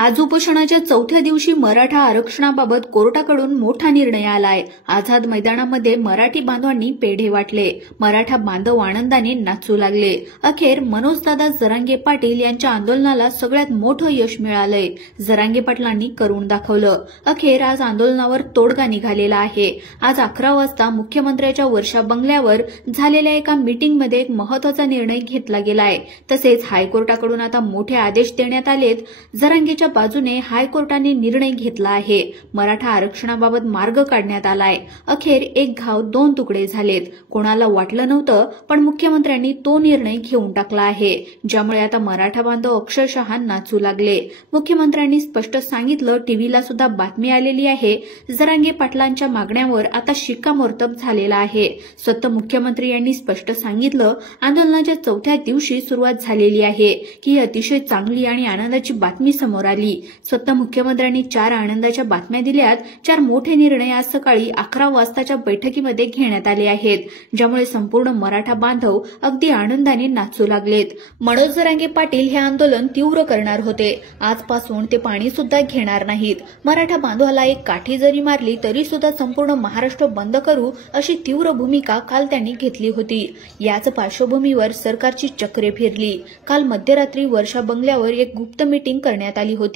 आज उपोषणाच्या चौथ्या दिवशी मराठा आरक्षणाबाबत कोर्टाकडून मोठा निर्णय आलाय। आझाद मैदानामध्ये मराठी बांधवांनी पेढे वाटले, मराठा बांधव आनंदाने नाचू लागले। अखेर मनोजदादा जरांगे पाटील यांच्या आंदोलनाला सगळ्यात मोठं यश मिळालंय। जरांगे पाटलांनी करून दाखवलं। अखेर आज आंदोलनावर तोडगा निघालेला आहे। आज 11 वाजता मुख्यमंत्र्यांच्या वर्षा बंगल्यावर झालेल्या एका मीटिंगमध्ये एक महत्त्वाचा निर्णय घेतला गेलाय। तसेच हायकोर्टाकडून आता मोठे आदेश देण्यात आलेत। जरांगे बाजूने हायकोर्टाने निर्णय घेतला आहे। मराठा आरक्षणाबाबत मार्ग काढण्यात आलाय। अखेर एक घाव दोन तुकडे झालेत। कोणाला वाटलं नव्हतं, पण मुख्यमंत्र्यांनी तो निर्णय घेऊन टाकला आहे, ज्यामुळे आता मराठा बांधव अक्षरशः नाचू लागले। मुख्यमंत्र्यांनी स्पष्ट सांगितलं, टीव्हीला सुद्धा बातमी आलेली आहे, जरांगे पाटलांच्या मागण्यांवर आता शिक्कामोर्तब झालेला आहे। स्वतः मुख्यमंत्री यांनी स्पष्ट सांगितलं, आंदोलनाच्या चौथ्या दिवशी सुरुवात झालेली आहे की अतिशय चांगली आणि आनंदाची बातमी समोर आली। स्वतः मुख्यमंत्र्यांनी 4 आनंदाच्या बातम्या दिल्यात। 4 मोठे निर्णय आज सकाळी 11 वाजताच्या बैठकीमध्ये घेण्यात आले आहेत, ज्यामुळे संपूर्ण मराठा बांधव अगदी आनंदाने नाचू लागलेत। मनोज जरांगे पाटील हे आंदोलन तीव्र करणार होते। आजपासून ते पाणी सुद्धा घेणार नाहीत। मराठा बांधवाला एक काठी जरी मारली तरी सुद्धा संपूर्ण महाराष्ट्र बंद करू अशी तीव्र भूमिका काल त्यांनी घेतली होती। याच पार्श्वभूमीवर सरकारची चक्रे फिरली। काल मध्यरात्री वर्षा बंगल्यावर एक गुप्त मीटिंग करण्यात आली होती।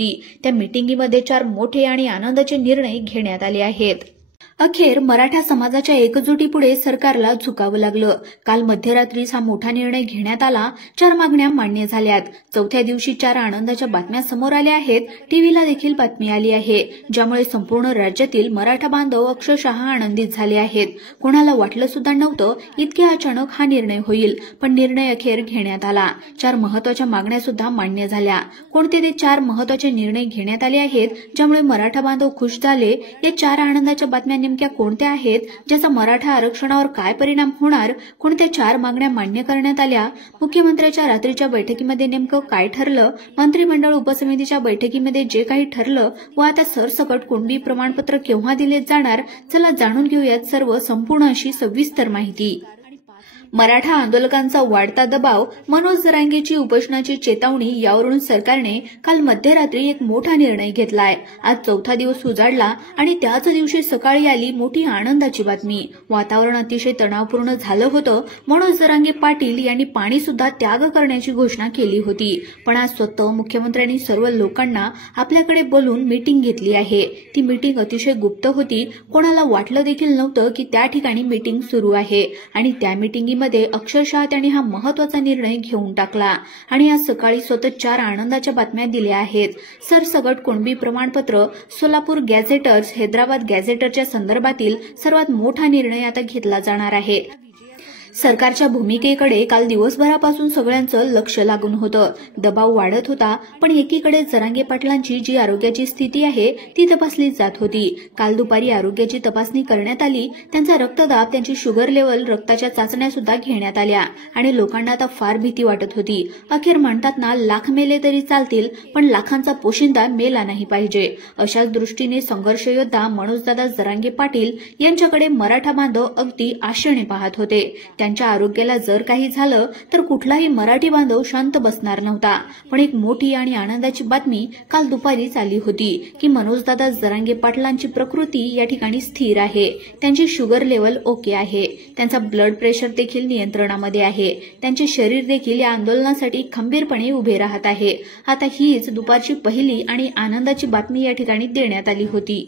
त्या मीटिंगमध्ये 4 मोठे आणि आनंदाचे निर्णय घेण्यात आले आहेत। अखेर मराठा समाजाच्या एकजुटीपुढे सरकारला झुकावं लागलं। काल मध्यरात्रीच हा मोठा निर्णय घेण्यात आला। 4 मागण्या मान्य झाल्यात। चौथ्या दिवशी 4 आनंदाच्या बातम्या समोर आल्या आहेत। टीव्हीला देखील बातमी आली आहे, ज्यामुळे संपूर्ण राज्यातील मराठा बांधव अक्षरशः आनंदित झाले आहेत। कोणाला वाटलं सुद्धा नव्हतं इतक्या अचानक हा निर्णय होईल, पण निर्णय अखेर घेण्यात आला। 4 महत्त्वाच्या मागण्या सुद्धा मान्य झाल्या। कोणते ते 4 महत्त्वाचे निर्णय घेण्यात आले आहेत, ज्यामुळे मराठा बांधव खुश झाले? या 4 आनंदाच्या बातम्या नेमक्या कोणत्या आहेत, ज्याचा मराठा आरक्षणावर काय परिणाम होणार? कोणत्या 4 मागण्या मान्य करण्यात आल्या? मुख्यमंत्र्यांच्या रात्रीच्या बैठकीमध्ये नेमकं काय ठरलं? मंत्रिमंडळ उपसमितीच्या बैठकीमध्ये जे काही ठरलं व आता सरसकट कुणबी प्रमाणपत्र केव्हा दिले जाणार? चला जाणून घेऊयात सर्व संपूर्ण अशी सविस्तर माहिती। मराठा आंदोलकांचा वाढता दबाव, मनोज जरांगेची उपोषणाची चेतावणी यावरून सरकारने काल मध्यरात्री एक मोठा निर्णय घेतलाय। आज चौथा दिवस उजाडला आणि त्याच दिवशी सकाळी आली मोठी आनंदाची बातमी। वातावरण अतिशय तणावपूर्ण झालं होतं। मनोज जरांगे पाटील यांनी पाणी सुद्धा त्याग करण्याची घोषणा केली होती, पण आज स्वतः मुख्यमंत्र्यांनी सर्व लोकांना आपल्याकडे बोलून मीटिंग घेतली आहे। ती मीटिंग अतिशय गुप्त होती। कोणाला वाटलं देखील नव्हतं की त्या ठिकाणी मीटिंग सुरू आहे आणि त्या मीटिंगमध्ये अक्षरशः त्यांनी हा महत्त्वाचा निर्णय घेऊन टाकला आणि आज सकाळी स्वतः 4 आनंदाच्या बातम्या दिल्या आहेत। सरसकट कुणबी प्रमाणपत्र, सोलापूर गॅझेटर्स, हैदराबाद गॅझेटरच्या संदर्भातील सर्वात मोठा निर्णय आता घेतला जाणार आहे। सरकारच्या भूमिकेकडे काल दिवसभरापासून सगळ्यांचं लक्ष लागून होतं। दबाव वाढत होता, पण एकीकडे जरांगे पाटलांची जी आरोग्याची स्थिती आहे ती तपासली जात होती। काल दुपारी आरोग्याची तपासणी करण्यात आली। त्यांचा रक्तदाब, त्यांची शुगर लेवल, रक्ताच्या चाचण्या सुद्धा घेण्यात आल्या आणि लोकांना आता फार भीती वाटत होती। अखेर म्हणतात ना, लाख मेले तरी चालतील, पण लाखांचा पोशिंदा मेला नाही पाहिजे। अशाच दृष्टीने संघर्ष योद्धा मनोजदादा जरांगे पाटील यांच्याकडे मराठा बांधव अगदी आशेने पाहत होते। त्यांच्या आरोग्याला जर काही झालं तर कुठलाही मराठी बांधव शांत बसणार नव्हता। पण एक मोठी आणि आनंदाची बातमी काल दुपारीच आली होती की मनोजदादा जरांगे पाटलांची प्रकृती या ठिकाणी स्थिर आहे। त्यांची शुगर लेवल ओके आहे। त्यांचा ब्लड प्रेशर देखील नियंत्रणामध्ये आहे। त्यांचे शरीर देखील या आंदोलनासाठी खंबीरपणे उभे राहत आहे। आता हीच दुपारची पहिली आणि आनंदाची बातमी या ठिकाणी देण्यात आली होती।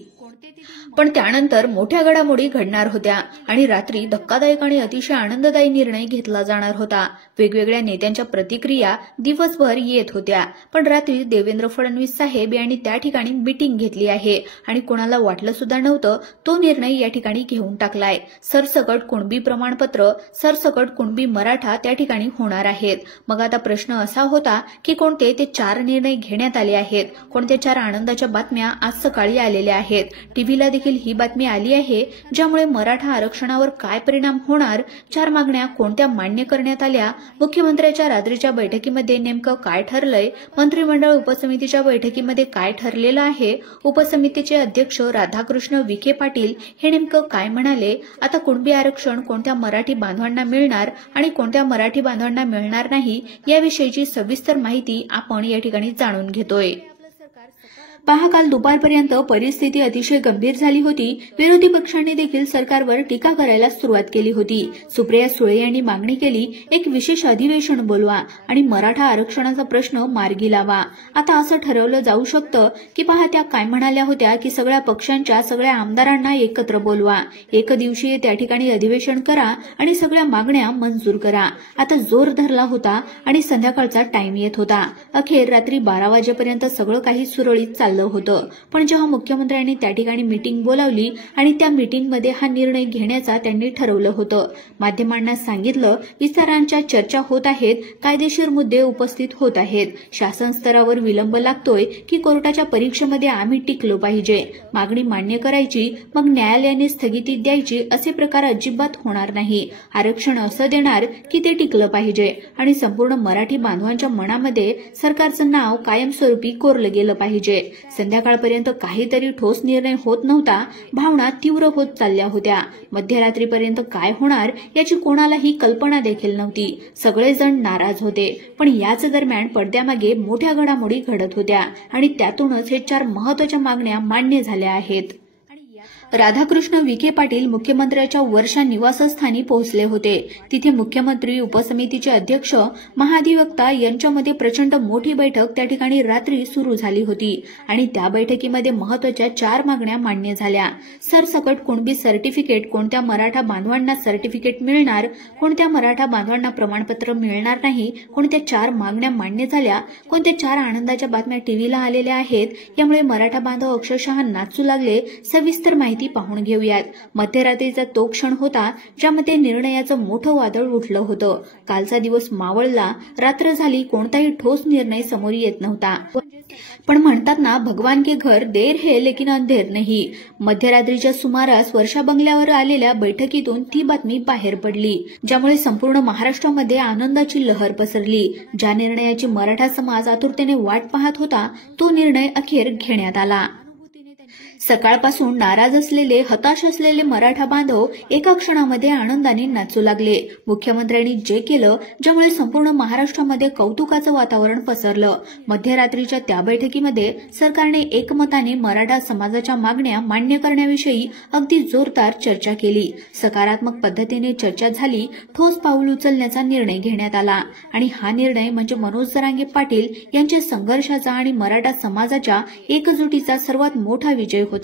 पण त्यानंतर मोठ्या घडामोडी घडणार होत्या आणि रात्री धक्कादायक आणि अतिशय आनंददायी निर्णय घेतला जाणार होता। वेगवेगळ्या नेत्यांच्या प्रतिक्रिया दिवसभर येत होत्या, पण रात्री देवेंद्र फडणवीस साहेब यांनी त्या ठिकाणी मीटिंग घेतली आहे आणि कोणाला वाटलं सुद्धा नव्हतं तो निर्णय या ठिकाणी घेऊन टाकलाय। सरसकट कुणबी प्रमाणपत्र, सरसकट कुणबी मराठा त्या ठिकाणी होणार आहेत। मग आता प्रश्न असा होता की कोणते ते 4 निर्णय घेण्यात आले आहेत? कोणत्या 4 आनंदाच्या बातम्या आज सकाळी आलेल्या आहेत? टीव्हीला ही बातमी आली आहे, ज्यामुळे मराठा आरक्षणावर काय परिणाम होणार? 4 मागण्या कोणत्या मान्य करण्यात आल्या? मुख्यमंत्र्यांच्या रात्रीच्या बैठकीमध्ये नेमकं काय ठरलंय? मंत्रिमंडळ उपसमितीच्या बैठकीमध्ये काय ठरलेलं आहे? उपसमितीचे अध्यक्ष राधाकृष्ण विखे पाटील हे नेमकं काय म्हणाले? आता कुणबी आरक्षण कोणत्या मराठी बांधवांना मिळणार आणि कोणत्या मराठी बांधवांना मिळणार नाही याविषयीची सविस्तर माहिती आपण या ठिकाणी जाणून घेतोय। पहा, काल दुपारपर्यंत परिस्थिती अतिशय गंभीर झाली होती. विरोधी पक्षांनी देखील सरकारवर टीका करायला सुरुवात केली होती. सुप्रिया सुळे यांनी मागणी केली, एक विशेष अधिवेशन बोलवा आणि मराठा आरक्षणाचा प्रश्न मार्गी लावा. आता असं ठरवलं जाऊ शकतं की पहा, त्या काय म्हणाल्या होत्या की सगळ्या पक्षांच्या सगळ्या आमदारांना एकत्र बोलवा, एक दिवशीय त्या ठिकाणी अधिवेशन करा आणि सगळ्या मागण्या मंजूर करा. आता जोर धरला होता आणि संध्याकाळचा टाइम येत होता. अखेर रात्री 12 वाजेपर्यंत सगळं काही सुरळीत चाललं होतं. पण जेव्हा मुख्यमंत्र्यांनी त्या ठिकाणी मीटिंग बोलावली आणि त्या मीटिंगमध्ये हा निर्णय घेण्याचा त्यांनी ठरवलं होतं. माध्यमांना सांगितलं, विस्तारांच्या चर्चा होत आहेत, कायदेशीर मुद्दे उपस्थित होत आहेत, शासन स्तरावर विलंब लागतोय की कोर्टाच्या परीक्षेमध्ये आम्ही टिकलो पाहिजे, मागणी मान्य करायची मग न्यायालयाने स्थगिती द्यायची असे प्रकार अजिबात होणार नाही. आरक्षण असं देणार की ते टिकलं पाहिजे आणि संपूर्ण मराठी बांधवांच्या मनामध्ये सरकारचं नाव कायमस्वरूपी कोरलं गेलं पाहिजे. संध्याकाळपर्यंत काहीतरी ठोस निर्णय होत नव्हता. भावना तीव्र होत चालल्या होत्या. मध्यरात्रीपर्यंत काय होणार याची कोणालाही कल्पना देखील नव्हती. सगळेजण नाराज होते. पण याच दरम्यान पडद्यामागे मोठ्या घडामोडी घडत होत्या आणि त्यातूनच हे 4 महत्त्वाच्या मागण्या मान्य झाल्या आहेत. राधाकृष्ण विखे पाटील मुख्यमंत्र्यांच्या वर्षा निवासस्थानी पोहोचले होते. तिथे मुख्यमंत्री, उपसमितीचे अध्यक्ष, महाधिवक्ता यांच्यामध्ये प्रचंड मोठी बैठक त्या ठिकाणी रात्री सुरू झाली होती आणि त्या बैठकीमध्ये महत्त्वाच्या 4 मागण्या मान्य झाल्या. सरसकट कुणबी सर्टिफिकेट, कोणत्या मराठा बांधवांना सर्टिफिकेट मिळणार, कोणत्या मराठा बांधवांना प्रमाणपत्र मिळणार नाही, कोणत्या 4 मागण्या मान्य झाल्या, कोणत्या 4 आनंदाच्या बातम्या टीव्हीला आलेल्या आहेत, यामुळे मराठा बांधव अक्षरशः नाचू लागले. सविस्तर माहिती पाहून घेऊयात. मध्यरात्रीचा तो क्षण होता ज्यामध्ये निर्णयाचं मोठं वादळ उठलं होतं. कालचा दिवस मावळला, रात्र झाली, कोणताही ठोस निर्णय समोर येत नव्हता. पण म्हणतात ना, भगवान के घर देर है लेकिन अंधेर नहीं. मध्यरात्रीच्या सुमारास वर्षा बंगल्यावर आलेल्या बैठकीतून ती बातमी बाहेर पडली, ज्यामुळे संपूर्ण महाराष्ट्रामध्ये आनंदाची लहर पसरली. ज्या निर्णयाची मराठा समाज आतुरतेने वाट पाहत होता तो निर्णय अखेर घेण्यात आला. सकाळपासून नाराज असलेले, हताश असलेले मराठा बांधव एका क्षणामध्ये आनंदाने नाचू लागले. मुख्यमंत्र्यांनी जे केलं, ज्यामुळे संपूर्ण महाराष्ट्रामध्ये कौतुकाचं वातावरण पसरलं. मध्यरात्रीच्या त्या बैठकीमध्ये सरकारने एकमताने मराठा समाजाच्या मागण्या मान्य करण्याविषयी अगदी जोरदार चर्चा केली. सकारात्मक पद्धतीने चर्चा झाली. ठोस पाऊल उचलण्याचा निर्णय घेण्यात आला आणि हा निर्णय म्हणजे मनोज जरांगे पाटील यांच्या संघर्षाचा आणि मराठा समाजाच्या एकजुटीचा सर्वात मोठा विजय होता.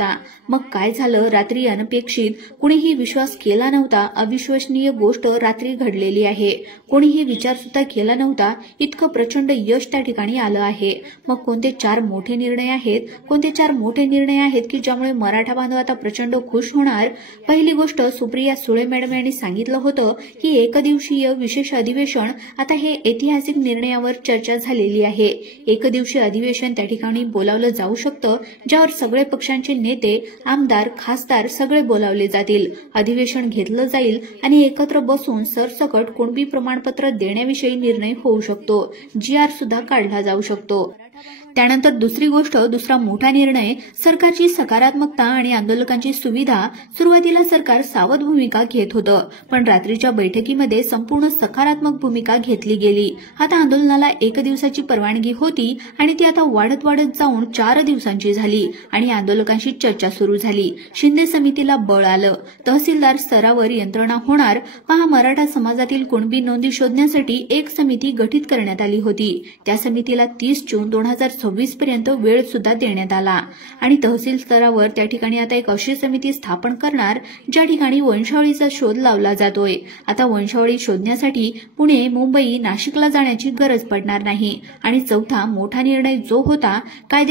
मग काय झालं? रात्री अनपेक्षित, कुणीही विश्वास केला नव्हता, अविश्वसनीय गोष्ट रात्री घडलेली आहे. कोणीही विचार सुद्धा केला नव्हता इतकं प्रचंड यश त्या ठिकाणी आलं आहे. मग कोणते 4 मोठे निर्णय आहेत, कोणते 4 मोठे निर्णय आहेत की ज्यामुळे मराठा बांधव आता प्रचंड खुश होणार? पहिली गोष्ट, सुप्रिया सुळे मॅडम यांनी सांगितलं होतं की एकदिवसीय विशेष अधिवेशन. आता हे ऐतिहासिक निर्णयावर चर्चा झालेली आहे. एकदिवसीय अधिवेशन त्या ठिकाणी बोलावलं जाऊ शकतं, ज्यावर सगळे पक्षांचे नेते, आमदार, खासदार सगळे बोलावले जातील. अधिवेशन घेतलं जाईल आणि एकत्र बसून सरसकट कुणबी प्रमाणपत्र देण्याविषयी निर्णय होऊ शकतो. GR सुद्धा काढला जाऊ शकतो. त्यानंतर दुसरी गोष्ट, दुसरा मोठा निर्णय, सरकारची सकारात्मकता आणि आंदोलकांची सुविधा. सुरुवातीला सरकार सावध भूमिका घेत होतं, पण रात्रीच्या बैठकीमध्ये संपूर्ण सकारात्मक भूमिका घेतली गेली. आता आंदोलनाला 1 दिवसाची परवानगी होती आणि ती आता वाढत जाऊन 4 दिवसांची झाली आणि आंदोलकांशी चर्चा सुरू झाली. शिंदे समितीला बळ आलं. तहसीलदार स्तरावर यंत्रणा होणार. पहा, मराठा समाजातील कुणबी नोंदी शोधण्यासाठी एक समिती गठीत करण्यात आली होती. त्या समितीला 30 जून 2026 पर्यंत वेळ सुद्धा देण्यात आला आणि तहसील स्तरावर त्या ठिकाणी आता एक अशी समिती स्थापन करणार ज्या ठिकाणी वंशावळीचा शोध लावला जातोय. आता वंशावळी शोधण्यासाठी पुणे, मुंबई, नाशिकला जाण्याची गरज पडणार नाही. आणि चौथा मोठा निर्णय जो होता, कायदे